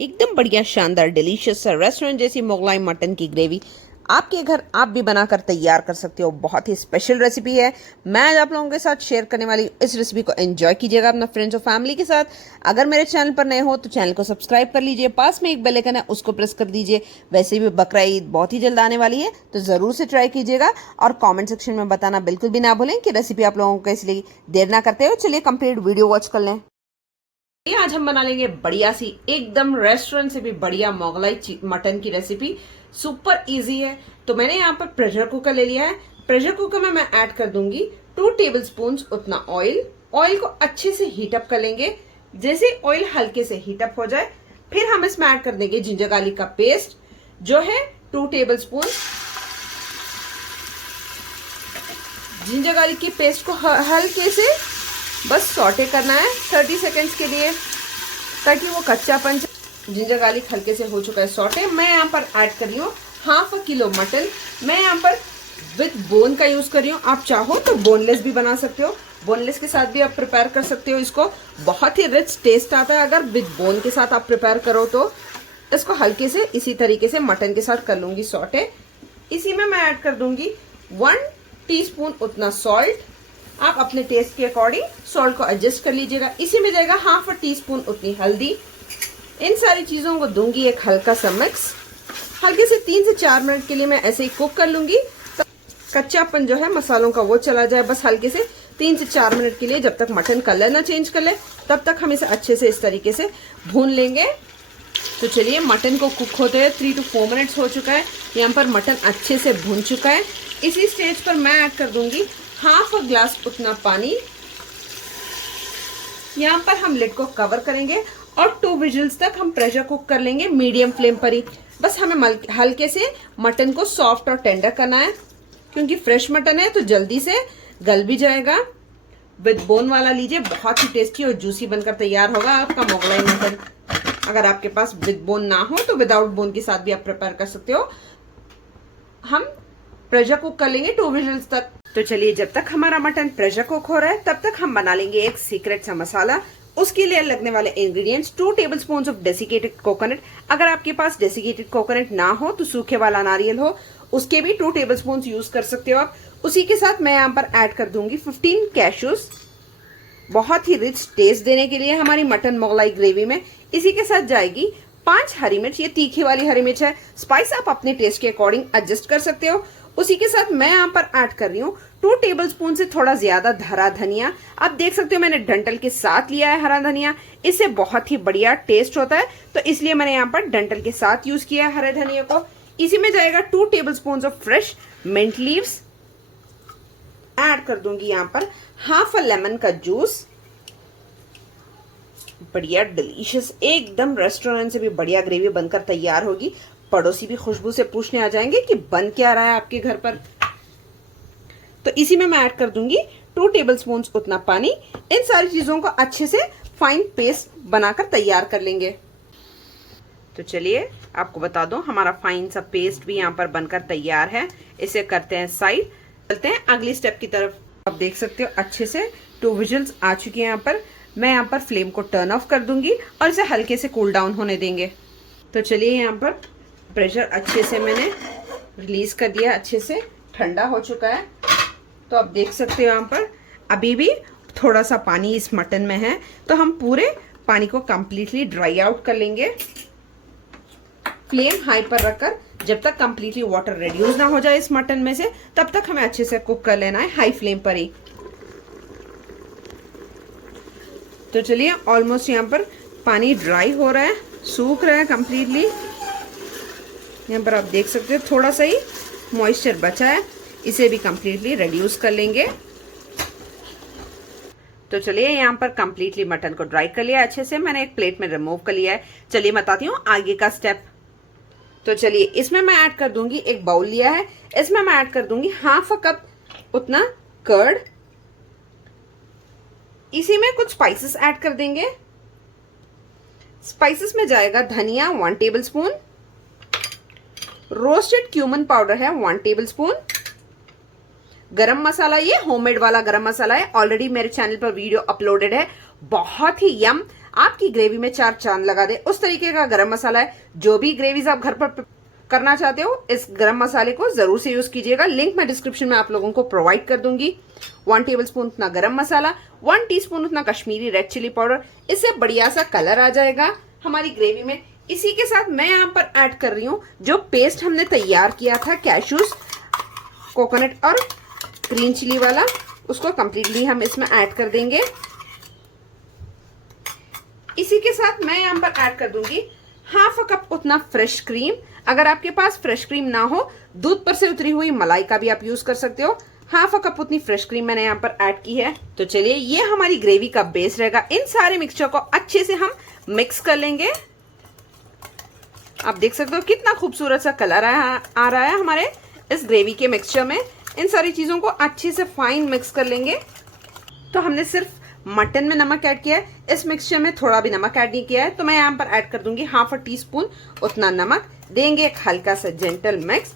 एकदम बढ़िया शानदार डिलीशियस सा रेस्टोरेंट जैसी मोगलाई मटन की ग्रेवी आपके घर आप भी बनाकर तैयार कर सकते हो। बहुत ही स्पेशल रेसिपी है। मैं आज आप लोगों के साथ शेयर करने वाली हूँ। इस रेसिपी को एंजॉय कीजिएगा अपना फ्रेंड्स और फैमिली के साथ। अगर मेरे चैनल पर नए हो तो चैनल को सब्सक्राइब कर लीजिए, पास में एक बेल आइकन है उसको प्रेस कर दीजिए। वैसे भी बकरा ईद बहुत ही जल्द आने वाली है तो ज़रूर से ट्राई कीजिएगा और कॉमेंट सेक्शन में बताना बिल्कुल भी ना भूलें कि रेसिपी आप लोगों को कैसी लगी। देर ना करते हो, चलिए कंप्लीट वीडियो वॉच कर लें। ये आज हम बना लेंगे बढ़िया सी एकदम रेस्टोरेंट से भी बढ़िया मोगलाई मटन की रेसिपी। सुपर इजी है। तो मैंने यहाँ पर प्रेशर कुकर ले लिया है। प्रेशर कुकर में मैं ऐड कर दूंगी 2 टेबलस्पून उतना ऑयल। ऑयल को अच्छे से हीट अप कर लेंगे। जैसे ऑयल हल्के से हीट अप हो जाए फिर हम इसमें ऐड कर देंगे जिंजर गार्लिक का पेस्ट जो है 2 टेबलस्पून। जिंजर गार्लिक की पेस्ट को हल्के से बस सॉटे करना है 30 सेकेंड्स के लिए ताकि वो कच्चापन। जिंजर गार्लिक हल्के से हो चुका है सॉटे। मैं यहाँ पर ऐड कर रही हूँ ½ किलो मटन। मैं यहाँ पर विद बोन का यूज कर रही हूँ। आप चाहो तो बोनलेस भी बना सकते हो। बोनलेस के साथ भी आप प्रिपेयर कर सकते हो। इसको बहुत ही रिच टेस्ट आता है अगर विद बोन के साथ आप प्रिपेयर करो तो। इसको हल्के से इसी तरीके से मटन के साथ कर लूंगी सॉटे। इसी में मैं ऐड कर दूंगी 1 टीस्पून उतना सॉल्ट। आप अपने टेस्ट के अकॉर्डिंग सॉल्ट को एडजस्ट कर लीजिएगा। इसी में जाएगा ½ टीस्पून उतनी हल्दी। इन सारी चीजों को दूंगी एक हल्का सा मिक्स। हल्के से 3 से 4 मिनट के लिए मैं ऐसे ही कुक कर लूंगी। तो कच्चापन जो है मसालों का वो चला जाए। बस हल्के से 3 से 4 मिनट के लिए, जब तक मटन कलर ना चेंज कर ले तब तक हम इसे अच्छे से इस तरीके से भून लेंगे। तो चलिए मटन को कुक होते हुए 3 to 4 मिनट्स हो चुका है। यहाँ पर मटन अच्छे से भून चुका है। इसी स्टेज पर मैं ऐड कर दूंगी ½ ग्लास उतना पानी। यहाँ पर हम लिड को कवर करेंगे और 2 विजिल्स तक हम प्रेशर कुक कर लेंगे मीडियम फ्लेम पर ही। बस हमें हल्के से मटन को सॉफ्ट और टेंडर करना है क्योंकि फ्रेश मटन है तो जल्दी से गल भी जाएगा। विद बोन वाला लीजिए, बहुत ही टेस्टी और जूसी बनकर तैयार होगा आपका मोगलाई मटन। अगर आपके पास विद बोन ना हो तो विदाउट बोन के साथ भी आप प्रिपेयर कर सकते हो। हम प्रेशर कुक कर लेंगे 2 विजिल्स तक। तो चलिए जब तक हमारा मटन प्रेशर कुक हो रहा है तब तक हम बना लेंगे एक सीक्रेट सा मसाला। उसके लिए लगने वाले ingredients 2 tablespoon of desiccated coconut. अगर आपके पास डेसिकेटेड कोकोनट ना हो तो सूखे वाला नारियल हो उसके भी 2 टेबलस्पून यूज कर सकते हो आप। उसी के साथ मैं यहाँ पर ऐड कर दूंगी 15 कैशूज, बहुत ही रिच टेस्ट देने के लिए हमारी मटन मोगलाई ग्रेवी में। इसी के साथ जाएगी 5 हरी मिर्च। ये तीखी वाली हरी मिर्च है। स्पाइस आप अपने टेस्ट के अकॉर्डिंग एडजस्ट कर सकते हो। उसी के साथ मैं यहाँ पर ऐड कर रही हूँ 2 टेबलस्पून से थोड़ा ज्यादा हरा धनिया। आप देख सकते हो मैंने डंठल के साथ लिया है हरा धनिया। इससे बहुत ही बढ़िया टेस्ट होता है तो इसलिए मैंने यहाँ पर डंठल के साथ यूज किया है हरे धनिया को। इसी में जाएगा 2 tablespoon of fresh mint leaves. Add कर दूंगी यहाँ पर ½ लेमन का जूस। बढ़िया डिलीशियस एकदम रेस्टोरेंट से भी बढ़िया ग्रेवी बनकर तैयार होगी। पड़ोसी भी खुशबू से पूछने आ जाएंगे कि बन क्या रहा है आपके घर पर। तो इसी में मैं ऐड कर दूंगी 2 टेबलस्पून उतना पानी। इन सारी चीजों को अच्छे से फाइन पेस्ट बनाकर तैयार कर लेंगे। तो चलिए आपको बता दूं हमारा फाइन सा पेस्ट भी यहाँ पर बनकर तैयार है। इसे करते हैं साइड, चलते हैं अगली स्टेप की तरफ। आप देख सकते हो अच्छे से 2 विजिल्स आ चुकी है। यहाँ पर मैं यहाँ पर फ्लेम को टर्न ऑफ कर दूंगी और इसे हल्के से कूल डाउन होने देंगे। तो चलिए यहाँ पर प्रेशर अच्छे से मैंने रिलीज कर दिया, अच्छे से ठंडा हो चुका है। तो आप देख सकते हो यहाँ पर अभी भी थोड़ा सा पानी इस मटन में है तो हम पूरे पानी को कंप्लीटली ड्राई आउट कर लेंगे। फ्लेम हाई पर रखकर जब तक कंप्लीटली वाटर रिड्यूस ना हो जाए इस मटन में से तब तक हमें अच्छे से कुक कर लेना है हाई फ्लेम पर ही। तो चलिए ऑलमोस्ट यहाँ पर पानी ड्राई हो रहा है, सूख रहा है कंप्लीटली। यहाँ पर आप देख सकते हो थोड़ा सा ही मॉइस्चर बचा है, इसे भी कंप्लीटली रिड्यूस कर लेंगे। तो चलिए यहाँ पर कंप्लीटली मटन को ड्राई कर लिया अच्छे से, मैंने एक प्लेट में रिमूव कर लिया है। चलिए बताती हूँ आगे का स्टेप। तो चलिए इसमें मैं ऐड कर दूंगी, एक बाउल लिया है, इसमें मैं ऐड कर दूंगी ½ कप उतना कर्ड। इसी में कुछ स्पाइसेस ऐड कर देंगे। स्पाइसेस में जाएगा धनिया 1 टेबलस्पून, रोस्टेड क्यूमन पाउडर है 1 टेबलस्पून, गरम मसाला, ये होममेड वाला गरम मसाला है, ऑलरेडी मेरे चैनल पर वीडियो अपलोडेड है, बहुत ही यम आपकी ग्रेवी में चार चांद लगा दे, उस तरीके का गरम मसाला है। जो भी ग्रेवीज आप घर पर करना चाहते हो, इस गरम मसाले को जरूर से यूज कीजिएगा। लिंक मैं डिस्क्रिप्शन में आप लोगों को प्रोवाइड कर दूंगी। 1 टेबलस्पून उतना गरम मसाला, 1 टीस्पून उतना कश्मीरी रेड चिली पाउडर, इससे बढ़िया सा कलर आ जाएगा हमारी ग्रेवी में। इसी के साथ मैं यहाँ पर ऐड कर रही हूँ जो पेस्ट हमने तैयार किया था कैशूज, कोकोनट और ग्रीन चिली वाला, उसको कंप्लीटली हम इसमें ऐड कर देंगे। इसी के साथ मैं यहाँ पर ऐड कर दूंगी हाफ कप उतना फ्रेश क्रीम। अगर आपके पास फ्रेश क्रीम ना हो, दूध पर से उतरी हुई मलाई का भी आप यूज कर सकते हो। हाफ कप उतनी फ्रेश क्रीम मैंने यहाँ पर ऐड की है। तो चलिए, ये हमारी ग्रेवी का बेस रहेगा। इन सारे मिक्सचर को अच्छे से हम मिक्स कर लेंगे। आप देख सकते हो कितना खूबसूरत सा कलर आ रहा है हमारे इस ग्रेवी के मिक्सचर में। इन सारी चीजों को अच्छे से फाइन मिक्स कर लेंगे। तो हमने सिर्फ मटन में नमक ऐड किया है, इस मिक्सचर में थोड़ा भी नमक ऐड नहीं किया है, तो मैं यहाँ पर ऐड कर दूंगी हाफ टीस्पून उतना नमक। देंगे एक हल्का सा जेंटल मिक्स,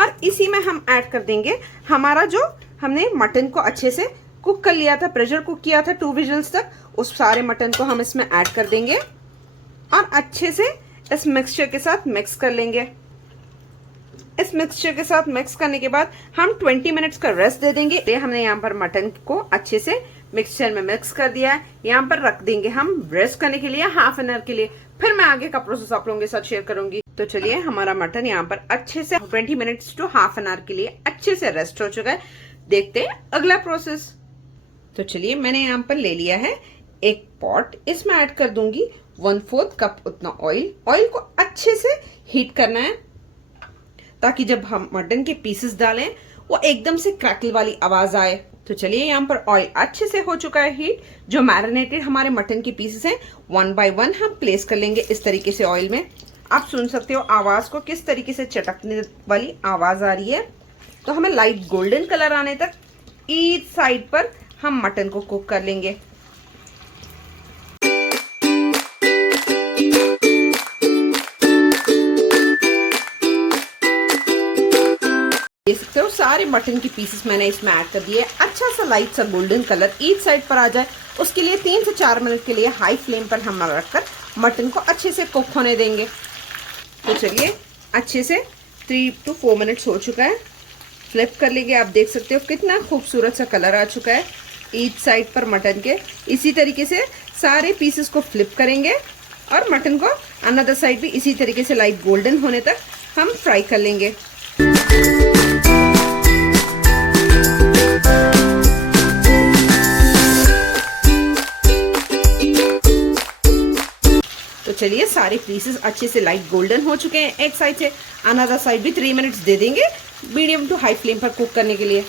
और इसी में हम ऐड कर देंगे हमारा जो हमने मटन को अच्छे से कुक कर लिया था, प्रेशर कुक किया था 2 विजिल्स तक, उस सारे मटन को हम इसमें ऐड कर देंगे और अच्छे से इस मिक्सचर के साथ मिक्स कर लेंगे। इस मिक्सचर के साथ मिक्स करने के बाद हम 20 मिनट्स का रेस्ट दे देंगे। हमने यहाँ पर मटन को अच्छे से मिक्सचर में मिक्स कर दिया है। यहाँ पर रख देंगे हम रेस्ट करने के लिए हाफ एन आवर के लिए। फिर मैं आगे का प्रोसेस आप लोगों के साथ शेयर करूंगी। तो चलिए, हमारा मटन यहाँ पर अच्छे से 20 minutes to half an hour के लिए अच्छे से रेस्ट हो चुका है। देखते हैं अगला प्रोसेस। तो चलिए, मैंने यहाँ पर ले लिया है एक पॉट, इसमें ऐड कर दूंगी 1/4 कप उतना ऑयल। ऑयल को अच्छे से हीट करना है ताकि जब हम मटन के पीसेस डालें वो एकदम से क्रैकल वाली आवाज आए। तो चलिए, यहाँ पर ऑयल अच्छे से हो चुका है हीट। जो मैरिनेटेड हमारे मटन के पीसेस हैं 1 बाय 1 हम प्लेस कर लेंगे इस तरीके से ऑयल में। आप सुन सकते हो आवाज को, किस तरीके से चटकने वाली आवाज आ रही है। तो हमें लाइट गोल्डन कलर आने तक ईच साइड पर हम मटन को कुक कर लेंगे। देख सकते हो सारे मटन की पीसेस मैंने इसमें ऐड कर दिए। अच्छा सा लाइट सा गोल्डन कलर ईच साइड पर आ जाए, उसके लिए 3 से 4 मिनट के लिए हाई फ्लेम पर हम रखकर मटन को अच्छे से कुक होने देंगे। तो चलिए, अच्छे से 3 to 4 मिनट्स हो चुका है। फ्लिप कर लेंगे। आप देख सकते हो कितना खूबसूरत सा कलर आ चुका है ईच साइड पर मटन के। इसी तरीके से सारे पीसेस को फ्लिप करेंगे और मटन को अनदर साइड भी इसी तरीके से लाइट गोल्डन होने तक हम फ्राई कर लेंगे। तो चलिए, सारे पीसेस अच्छे से लाइट गोल्डन हो चुके हैं एक साइड से। अनदर साइड भी 3 मिनट्स दे देंगे मीडियम टू हाई फ्लेम पर कुक करने के लिए।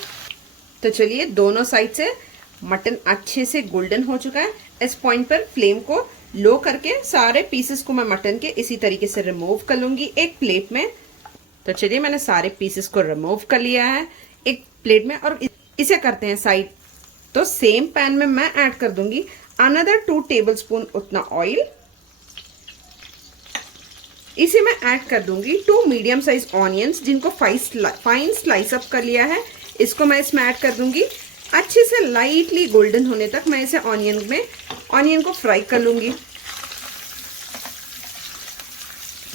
तो चलिए, दोनों साइड से मटन अच्छे से गोल्डन हो चुका है। इस पॉइंट पर फ्लेम को लो करके सारे पीसेस को मैं मटन के इसी तरीके से रिमूव कर लूंगी एक प्लेट में। तो चलिए, मैंने सारे पीसेस को रिमूव कर लिया है एक प्लेट में और इसे करते हैं साइड। तो सेम पैन में मैं ऐड कर दूंगी अनदर 2 टेबलस्पून उतना ऑयल। इसे मैं ऐड कर दूंगी 2 मीडियम साइज ऑनियंस जिनको फाइन स्लाइस अप कर लिया है। इसको मैं इसमें ऐड कर दूंगी। अच्छे से लाइटली गोल्डन होने तक मैं इसे ऑनियन को फ्राई कर लूंगी।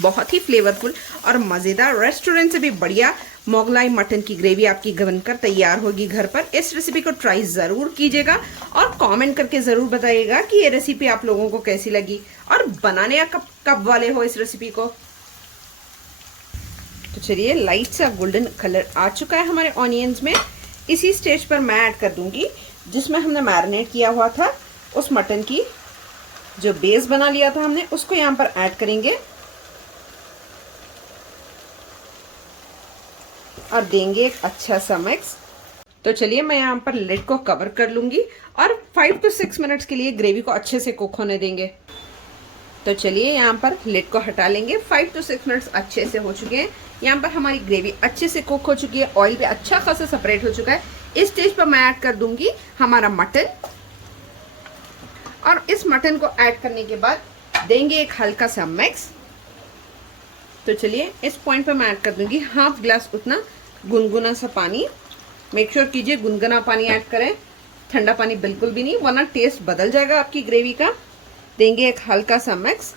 बहुत ही फ्लेवरफुल और मजेदार, रेस्टोरेंट से भी बढ़िया मोगलाई मटन की ग्रेवी आपकी बनकर तैयार होगी घर पर। इस रेसिपी को ट्राई जरूर कीजिएगा और कमेंट करके जरूर बताइएगा कि ये रेसिपी आप लोगों को कैसी लगी और बनाने कब वाले हो इस रेसिपी को। तो चलिए, लाइट सा गोल्डन कलर आ चुका है हमारे ऑनियंस में। इसी स्टेज पर मैं ऐड कर दूंगी जिसमें हमने मैरिनेट किया हुआ था उस मटन की जो बेस बना लिया था हमने, उसको यहाँ पर ऐड करेंगे और देंगे एक अच्छा सा मिक्स। तो चलिए, मैं यहाँ पर लिड को कवर कर लूंगी और 5 to 6 मिनट्स के लिए ग्रेवी को अच्छे से कुक होने देंगे। तो चलिए, यहाँ पर लिड को हटा लेंगे। 5 to 6 मिनट्स अच्छे से हो चुके हैं। यहाँ पर हमारी ग्रेवी अच्छे से कुक हो चुकी है, ऑयल भी अच्छा खासा सेपरेट हो चुका है। इस स्टेज पर मैं ऐड कर दूंगी हमारा मटन और इस मटन को ऐड करने के बाद देंगे एक हल्का सा मिक्स। तो चलिए, इस पॉइंट पर मैं ऐड कर दूंगी हाफ ग्लास उतना गुनगुना सा पानी। मेक श्योर कीजिए गुनगुना पानी ऐड करें, ठंडा पानी बिल्कुल भी नहीं, वरना टेस्ट बदल जाएगा आपकी ग्रेवी का। देंगे एक हल्का सा मिक्स।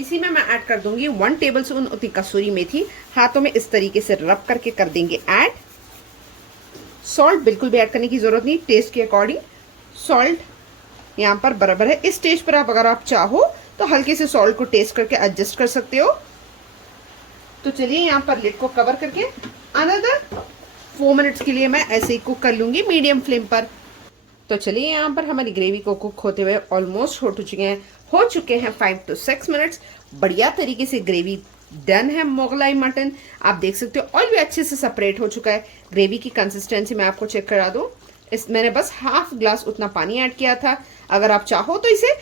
इसी में मैं ऐड कर दूंगी 1 टेबलस्पून उतनी कसूरी मेथी, हाथों में इस तरीके से रब करके कर देंगे ऐड। सॉल्ट बिल्कुल भी ऐड करने की जरूरत नहीं, टेस्ट के अकॉर्डिंग सॉल्ट यहाँ पर बराबर है। इस स्टेज पर अगर आप चाहो तो हल्के से सॉल्ट को टेस्ट करके एडजस्ट कर सकते हो। तो चलिए यहाँ पर लिड को कवर करके अनदर 4 मिनट्स के लिए मैं ऐसे ही कुक कर लूंगी मीडियम फ्लेम पर। तो चलिए यहाँ पर हमारी ग्रेवी को कुक होते हुए ऑलमोस्ट हो चुके हैं 5 to 6 मिनट्स। बढ़िया तरीके से ग्रेवी डन है मोगलाई मटन। आप देख सकते हो ऑयल भी अच्छे से सेपरेट हो चुका है। ग्रेवी की कंसिस्टेंसी मैं आपको चेक करा दूं, मैंने बस हाफ ग्लास उतना पानी ऐड किया था। अगर आप चाहो तो इसे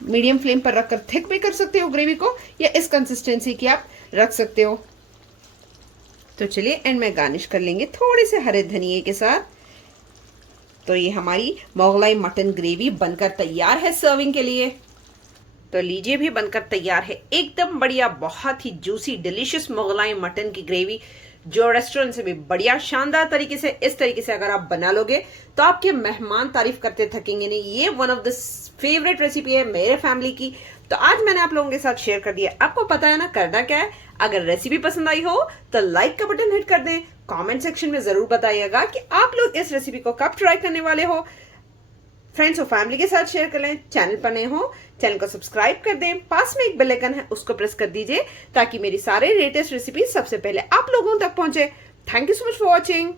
मीडियम फ्लेम पर रखकर थिक भी कर सकते हो ग्रेवी को, या इस कंसिस्टेंसी की आप रख सकते हो। तो चलिए एंड में गार्निश कर लेंगे थोड़े से हरे धनिए के साथ। तो ये हमारी मोगलाई मटन ग्रेवी बनकर तैयार है सर्विंग के लिए। तो लीजिए भी बनकर तैयार है एकदम बढ़िया, बहुत ही जूसी डिलीशियस मोगलाई मटन की ग्रेवी, जो रेस्टोरेंट से भी बढ़िया शानदार तरीके से इस तरीके से अगर आप बना लोगे तो आपके मेहमान तारीफ करते थकेंगे नहीं। ये one of the favourite recipe है मेरे फैमिली की, तो आज मैंने आप लोगों के साथ शेयर कर दिया। आपको पता है ना करना क्या है। अगर रेसिपी पसंद आई हो तो लाइक का बटन हिट कर दें। कमेंट सेक्शन में जरूर बताइएगा कि आप लोग इस रेसिपी को कब ट्राई करने वाले हो। फ्रेंड्स और फैमिली के साथ शेयर कर लें। चैनल पर नए हो चैनल को सब्सक्राइब कर दें। पास में एक बेल आइकन है उसको प्रेस कर दीजिए ताकि मेरी सारे लेटेस्ट रेसिपी सबसे पहले आप लोगों तक पहुंचे। Thank you so much for watching.